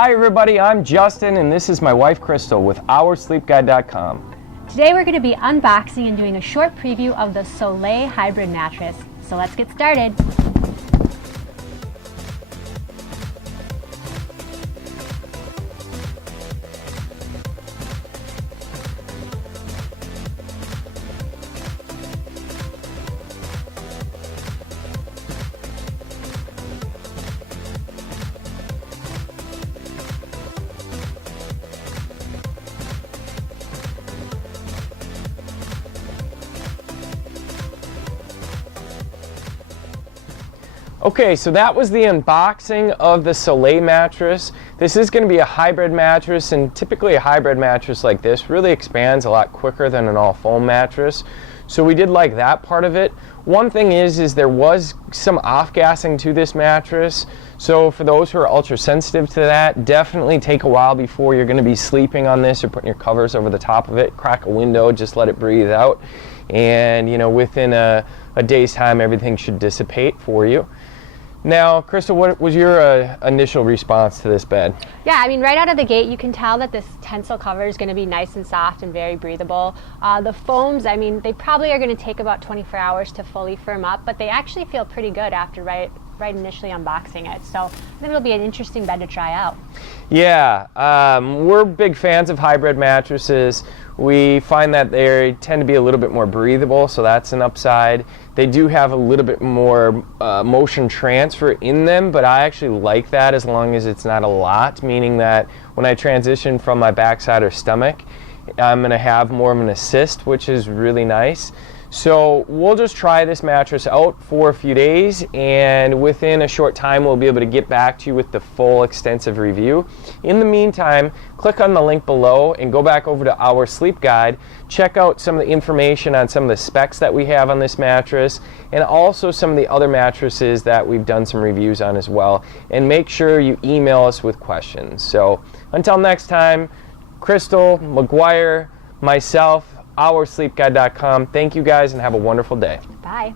Hi everybody, I'm Justin and this is my wife Crystal with OurSleepGuide.com. Today we're going to be unboxing and doing a short preview of the Solay hybrid mattress. So let's get started. Okay, so that was the unboxing of the Solay mattress. This is going to be a hybrid mattress, and typically a hybrid mattress like this really expands a lot quicker than an all foam mattress. So we did like that part of it. One thing is there was some off-gassing to this mattress. So for those who are ultra sensitive to that, definitely take a while before you're going to be sleeping on this or putting your covers over the top of it. Crack a window, just let it breathe out. And you know, within a day's time, everything should dissipate for you. Now, Crystal, what was your initial response to this bed? Yeah, I mean, right out of the gate, you can tell that this tensile cover is going to be nice and soft and very breathable. The foams, I mean, they probably are going to take about 24 hours to fully firm up, but they actually feel pretty good after right initially unboxing it. So I think it'll be an interesting bed to try out. Yeah, we're big fans of hybrid mattresses. We find that they tend to be a little bit more breathable, so that's an upside. They do have a little bit more motion transfer in them, but I actually like that as long as it's not a lot, meaning that when I transition from my backside or stomach, I'm going to have more of an assist, which is really nice. So we'll just try this mattress out for a few days, and within a short time we'll be able to get back to you with the full extensive review. In the meantime, click on the link below and go back over to Our Sleep Guide. Check out some of the information on some of the specs that we have on this mattress, and also some of the other mattresses that we've done some reviews on as well. And make sure you email us with questions. So until next time, Crystal, McGuire, myself, OurSleepGuide.com. Thank you guys and have a wonderful day. Bye.